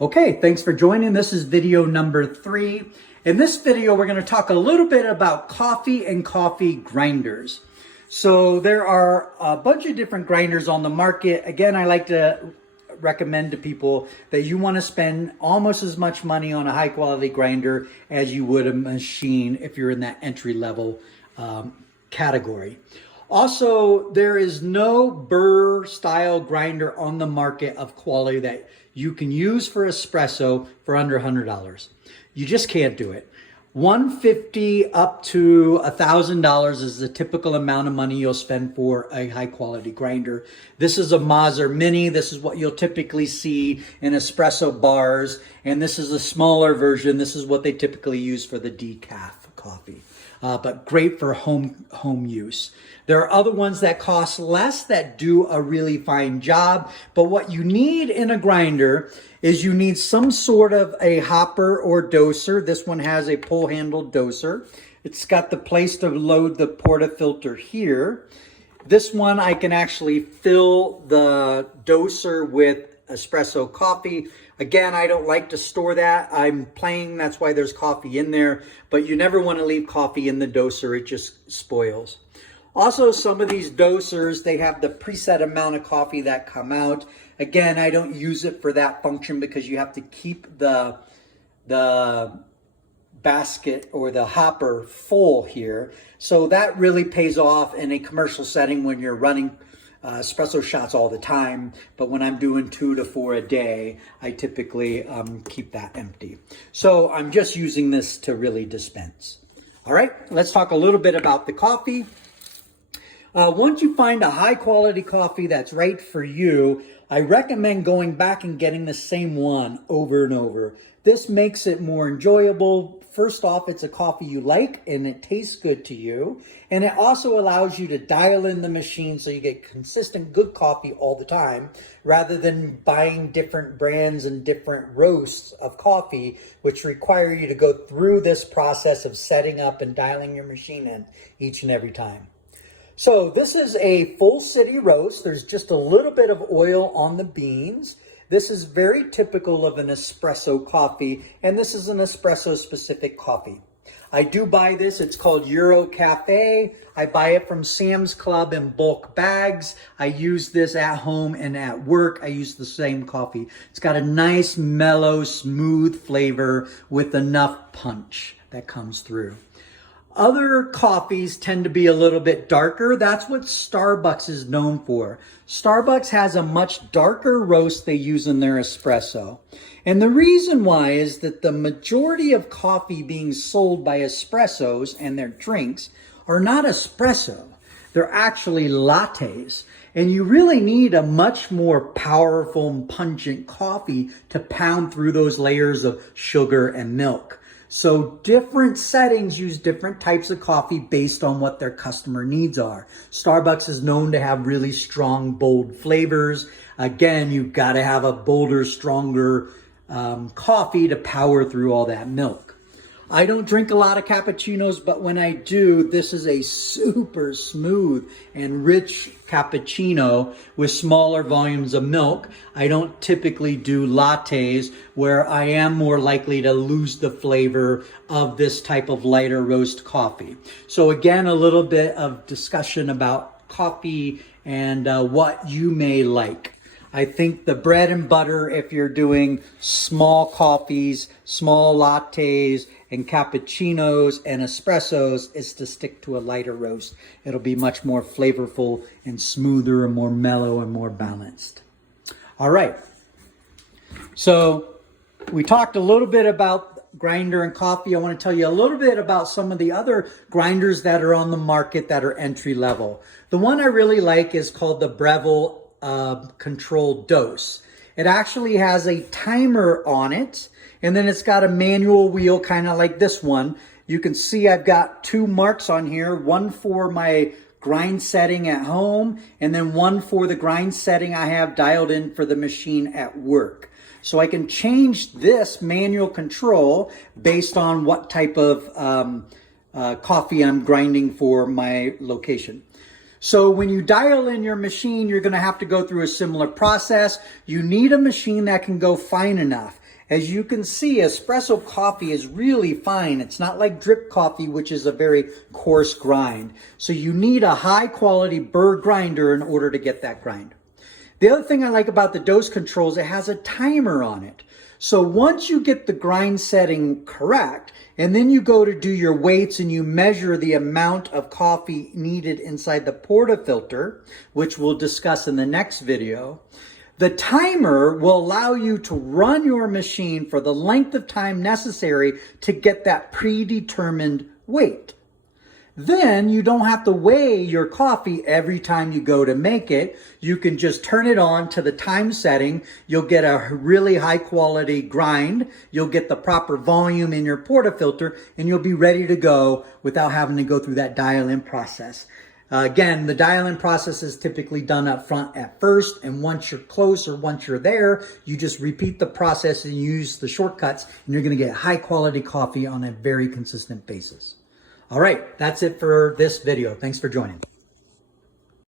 Okay, thanks for joining. This is video number 3. In this video, we're going to talk a little bit about coffee and coffee grinders. So there are a bunch of different grinders on the market. Again, I like to recommend to people that you want to spend almost as much money on a high quality grinder as you would a machine if you're in that entry level category. Also, there is no burr style grinder on the market of quality that you can use for espresso for under $100. You just can't do it. $150 up to $1,000 is the typical amount of money you'll spend for a high quality grinder. This is a Mazzer Mini. This is what you'll typically see in espresso bars. And this is a smaller version. This is what they typically use for the decaf coffee. But great for home use. There are other ones that cost less that do a really fine job. But what you need in a grinder is you need some sort of a hopper or doser. This one has a pull handle doser. It's got the place to load the portafilter here. This one I can actually fill the doser with espresso coffee. Again, I don't like to store that. I'm playing, that's why there's coffee in there, but you never want to leave coffee in the doser. It just spoils. Also, some of these dosers, they have the preset amount of coffee that come out. Again, I don't use it for that function because you have to keep the basket or the hopper full here. So that really pays off in a commercial setting when you're running espresso shots all the time. But when I'm doing 2 to 4 a day, I typically keep that empty. So I'm just using this to really dispense. All right, let's talk a little bit about the coffee. Once you find a high quality coffee that's right for you, I recommend going back and getting the same one over and over. This makes it more enjoyable. First off, it's a coffee you like and it tastes good to you. And it also allows you to dial in the machine so you get consistent good coffee all the time, rather than buying different brands and different roasts of coffee, which require you to go through this process of setting up and dialing your machine in each and every time. So this is a full city roast. There's just a little bit of oil on the beans. This is very typical of an espresso coffee, and this is an espresso specific coffee. I do buy this. It's called Euro Cafe. I buy it from Sam's Club in bulk bags. I use this at home and at work. I use the same coffee. It's got a nice, mellow, smooth flavor with enough punch that comes through. Other coffees tend to be a little bit darker. That's what Starbucks is known for. Starbucks has a much darker roast they use in their espresso. And the reason why is that the majority of coffee being sold by espressos and their drinks are not espresso. They're actually lattes. And you really need a much more powerful and pungent coffee to pound through those layers of sugar and milk. So different settings use different types of coffee based on what their customer needs are. Starbucks is known to have really strong, bold flavors. Again, you've got to have a bolder, stronger coffee to power through all that milk. I don't drink a lot of cappuccinos, but when I do, this is a super smooth and rich cappuccino with smaller volumes of milk. I don't typically do lattes where I am more likely to lose the flavor of this type of lighter roast coffee. So again, a little bit of discussion about coffee and what you may like. I think the bread and butter, if you're doing small coffees, small lattes, and cappuccinos and espressos, is to stick to a lighter roast. It'll be much more flavorful and smoother and more mellow and more balanced. All right. So we talked a little bit about grinder and coffee. I want to tell you a little bit about some of the other grinders that are on the market that are entry level. The one I really like is called the Breville controlled dose. It actually has a timer on it, and then it's got a manual wheel kind of like this one. You can see I've got 2 marks on here, one for my grind setting at home, and then one for the grind setting I have dialed in for the machine at work. So I can change this manual control based on what type of coffee I'm grinding for my location. So when you dial in your machine, you're going to have to go through a similar process. You need a machine that can go fine enough. As you can see, espresso coffee is really fine. It's not like drip coffee, which is a very coarse grind. So you need a high quality burr grinder in order to get that grind. The other thing I like about the dose controls, it has a timer on it. So once you get the grind setting correct, and then you go to do your weights and you measure the amount of coffee needed inside the portafilter, which we'll discuss in the next video, the timer will allow you to run your machine for the length of time necessary to get that predetermined weight. Then you don't have to weigh your coffee every time you go to make it. You can just turn it on to the time setting. You'll get a really high quality grind. You'll get the proper volume in your portafilter, and you'll be ready to go without having to go through that dial-in process. Again, the dial-in process is typically done up front at first, and once you're close or once you're there, you just repeat the process and use the shortcuts, and you're going to get high quality coffee on a very consistent basis. All right, that's it for this video. Thanks for joining.